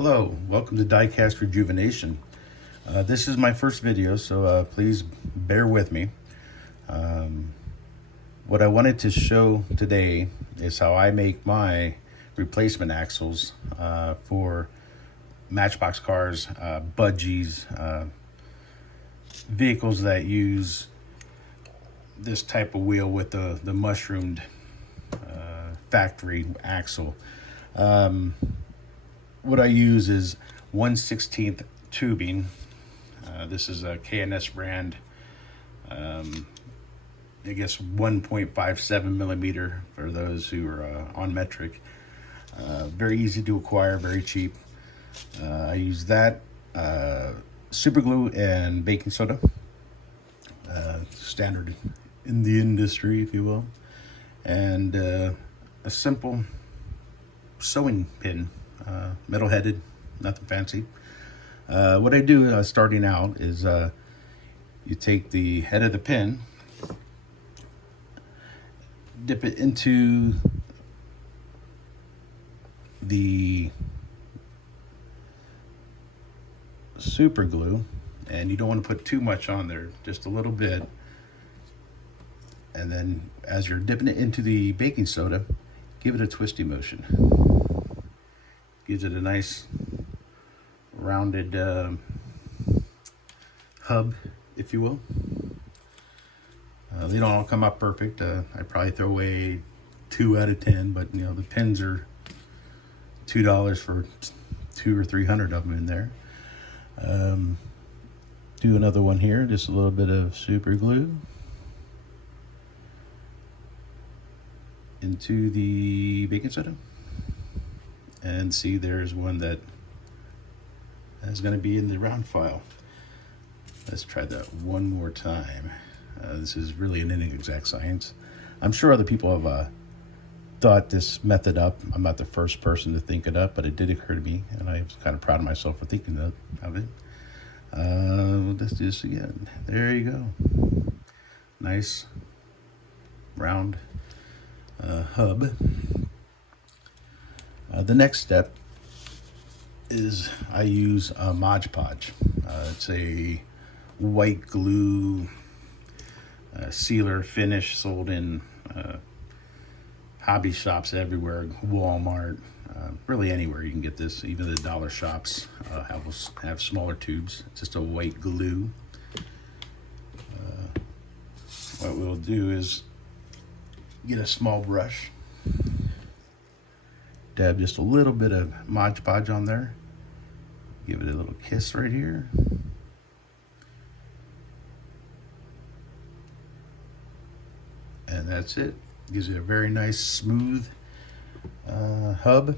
Hello, welcome to Diecast Rejuvenation. This is my first video, so please bear with me. What I wanted to show today is how I make my replacement axles for Matchbox cars, Budgies, vehicles that use this type of wheel with the mushroomed factory axle. What I use is 1/16 tubing. This is a K&S brand. I guess 1.57 millimeter for those who are on metric. Very easy to acquire, very cheap. I use that, super glue and baking soda. Standard in the industry, if you will. And a simple sewing pin. Metal headed, nothing fancy. What I do starting out is you take the head of the pin, dip it into the super glue, and you don't want to put too much on there, just a little bit. And then as you're dipping it into the baking soda, give it a twisty motion. Gives it a nice rounded hub, if you will. They don't all come out perfect. I probably throw away 2 out of 10, but you know, the pins are $2 for 200 or 300 of them in there. Do another one here, just a little bit of super glue into the baking soda. And see, there's one that is going to be in the round file. Let's try that one more time. This is really an inexact science. I'm sure other people have thought this method up. I'm not the first person to think it up, but it did occur to me, and I was kind of proud of myself for thinking of it. Let's do this again. There you go. Nice round hub. The next step is I use a Mod Podge. It's a white glue sealer finish sold in hobby shops everywhere, Walmart, really anywhere you can get this. Even the dollar shops have smaller tubes. It's just a white glue. What we'll do is get a small brush, dab just a little bit of Mod Podge on there, give it a little kiss right here, and that's it. Gives it a very nice smooth hub.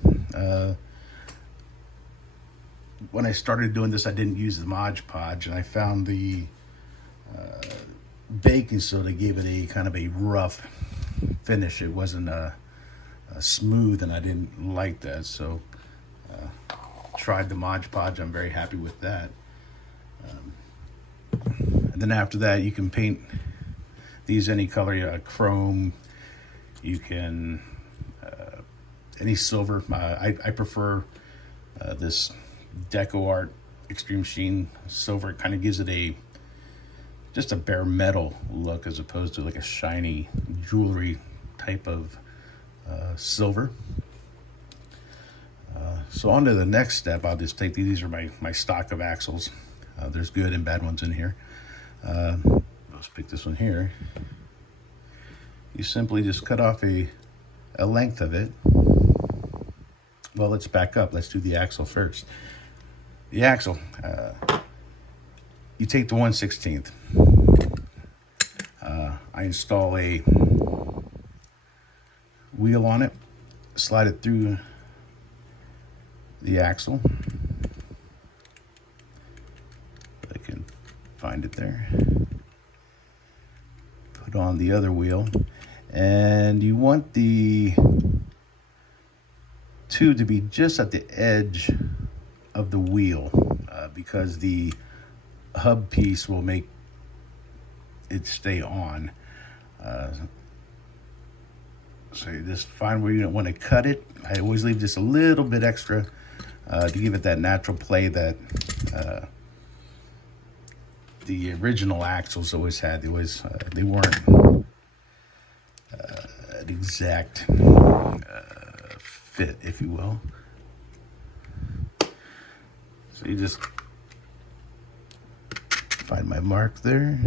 When I started doing this, I didn't use the Mod Podge, and I found the baking soda gave it a kind of a rough finish. It wasn't smooth, and I didn't like that, so tried the Mod Podge. I'm very happy with that. And then after that, you can paint these any color, chrome, you can any silver. I prefer this Deco Art Extreme Sheen silver. It kind of gives it just a bare metal look as opposed to like a shiny jewelry type of silver. So on to the next step. I'll just take these are my stock of axles. There's good and bad ones in here. Let's pick this one here. You simply just cut off a length of it. Well, let's back up. Let's do the axle first. The axle, you take the 1/16. I install a wheel on it, slide it through the axle. I can find it there. Put on the other wheel, and you want the tube to be just at the edge of the wheel, because the hub piece will make it stay on. So you just find where you don't want to cut it. I always leave just a little bit extra to give it that natural play that the original axles always had. They weren't an exact fit, if you will. So you just find my mark there.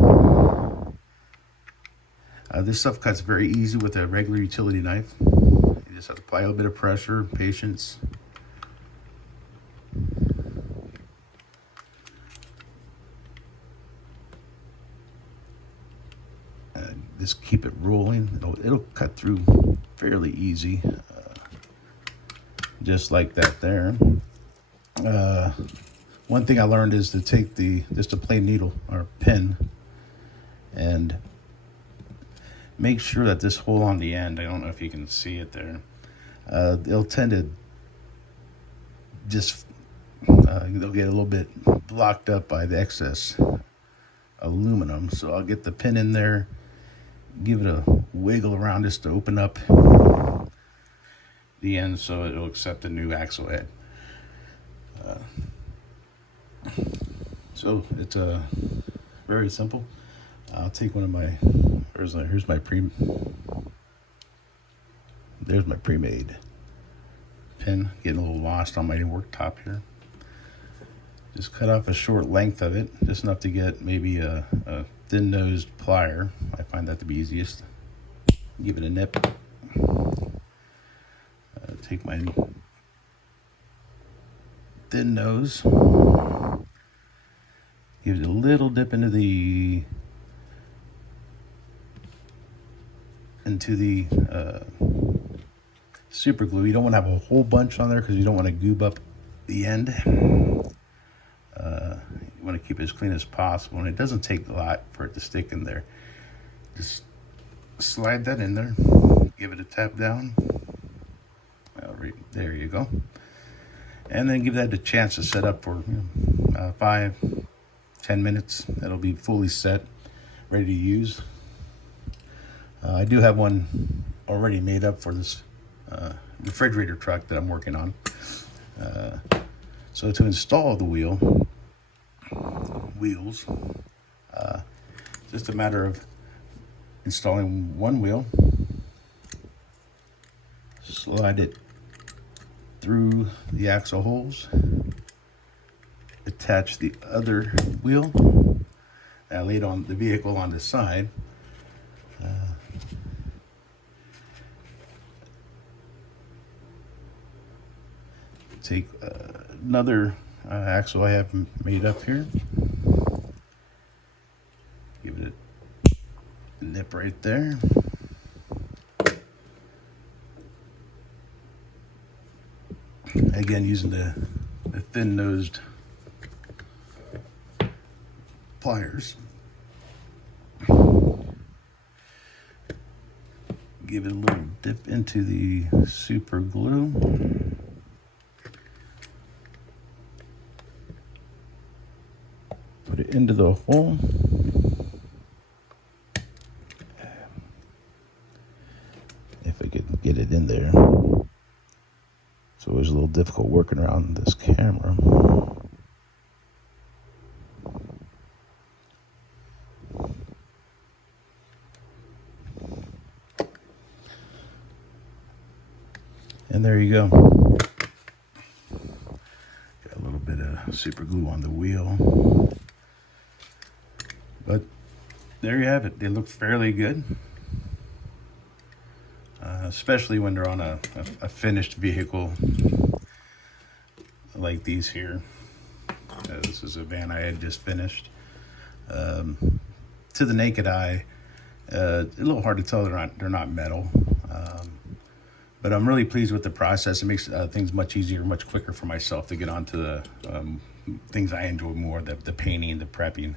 This stuff cuts very easy with a regular utility knife. You just have to apply a little bit of pressure, patience. Just keep it rolling. It'll cut through fairly easy, just like that there. One thing I learned is to take just a plain needle or pin and make sure that this hole on the end, I don't know if you can see it there, it'll tend to just, they'll get a little bit blocked up by the excess aluminum. So I'll get the pin in there, give it a wiggle around just to open up the end so it'll accept a new axle head. So it's very simple. I'll take one of my, there's my pre-made pin. Getting a little lost on my worktop here. Just cut off a short length of it, just enough to get maybe a thin-nosed plier. I find that to be easiest. Give it a nip. Take my thin nose. Give it a little dip into the super glue. You don't want to have a whole bunch on there because you don't want to goob up the end. You want to keep it as clean as possible, and it doesn't take a lot for it to stick in there. Just slide that in there, give it a tap down. There you go. And then give that a chance to set up for 5-10 minutes. That'll be fully set, ready to use. I do have one already made up for this refrigerator truck that I'm working on. So to install the wheels, just a matter of installing one wheel, slide it through the axle holes, attach the other wheel. I laid on the vehicle on the side. Take another axle I have made up here. Give it a nip right there. Again, using the thin-nosed pliers. Give it a little dip into the super glue. Put it into the hole. If I could get it in there. So it was a little difficult working around this camera. And there you go. Got a little bit of super glue on the wheel. But there you have it. They look fairly good. Especially when they're on a finished vehicle like these here. This is a van I had just finished. To the naked eye, a little hard to tell they're not metal. But I'm really pleased with the process. It makes things much easier, much quicker for myself to get onto the things I enjoy more, the painting, the prepping.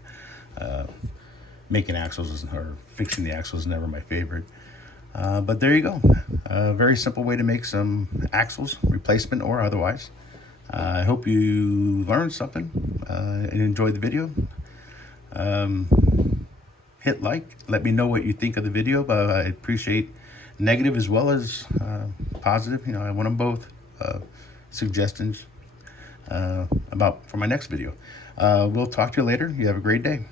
Making axles or fixing the axles is never my favorite. But there you go. A very simple way to make some axles, replacement or otherwise. I hope you learned something and enjoyed the video. Hit like. Let me know what you think of the video. I appreciate negative as well as positive. I want them both. Suggestions. about for my next video. We'll talk to you later. You have a great day.